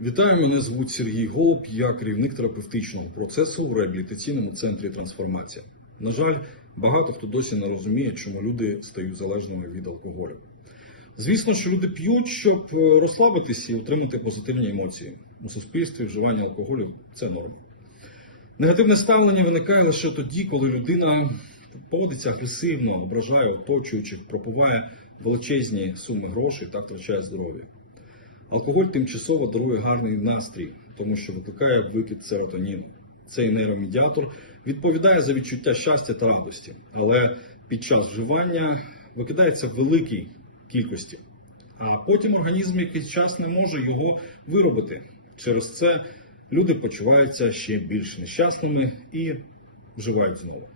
Вітаю, мене звуть Сергій Голуб. Я керівник терапевтичного процесу в реабілітаційному центрі Трансформація. На жаль, багато хто досі не розуміє, чому люди стають залежними від алкоголю. Звісно, що люди п'ють, щоб е, розслабитись і отримати позитивні емоції. У суспільстві вживання алкоголю це норма. Негативне ставлення виникає лише тоді, коли людина поводиться агресивно, ображає оточуючих, пропиває величезні суми грошей та втрачає здоров'я. Алкоголь тимчасово дарує гарний настрій, тому що викликає викид серотоніну. Цей нейромедіатор відповідає за відчуття щастя та радості, але під час вживання викидається в великій кількості. А потім організм якийсь час не може його виробити. Через це люди почуваються ще більш нещасними і вживають знову.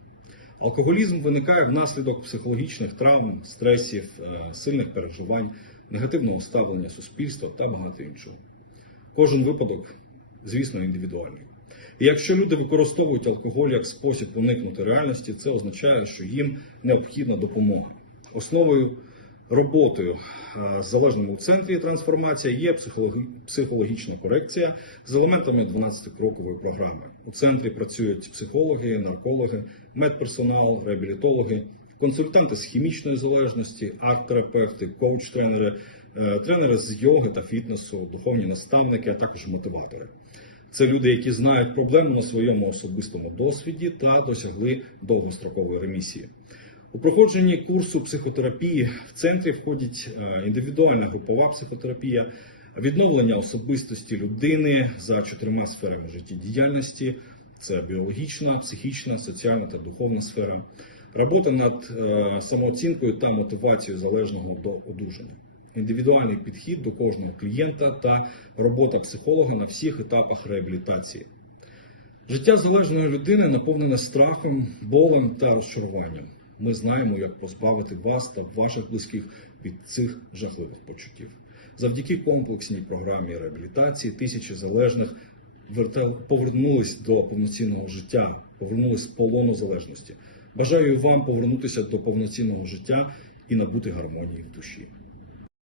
Алкоголізм виникає внаслідок психологічних травм, стресів, е, сильних переживань, негативного ставлення суспільства та багато іншого. Кожен випадок, звісно, індивідуальний. І якщо люди використовують алкоголь як спосіб уникнути реальності, це означає, що їм необхідна допомога. Основою роботою е, з залежним у центрі трансформація є психологічна корекція з елементами 12-крокової програми. У центрі працюють психологи, наркологи, медперсонал, реабілітологи, консультанти з хімічної залежності, арт-терапевти, коуч-тренери, е, тренери з йоги та фітнесу, духовні наставники, а також мотиватори. Це люди, які знають проблему на своєму особистому досвіді та досягли довгострокової ремісії. У проходженні курсу психотерапії в центрі входить е, індивідуальна групова психотерапія, відновлення особистості людини за чотирма сферами життєдіяльності: це біологічна, психічна, соціальна та духовна сфера, робота над е, самооцінкою та мотивацією залежного до одужання, індивідуальний підхід до кожного клієнта та робота психолога на всіх етапах реабілітації. Життя залежної людини наповнене страхом, болем та розчаруванням. Ми знаємо, як позбавити вас та ваших близьких від цих жахливих почуттів. Завдяки комплексній програмі реабілітації тисячі залежних повернулись до повноцінного життя, повернулись з полону залежності. Бажаю вам повернутися до повноцінного життя і набути гармонії в душі.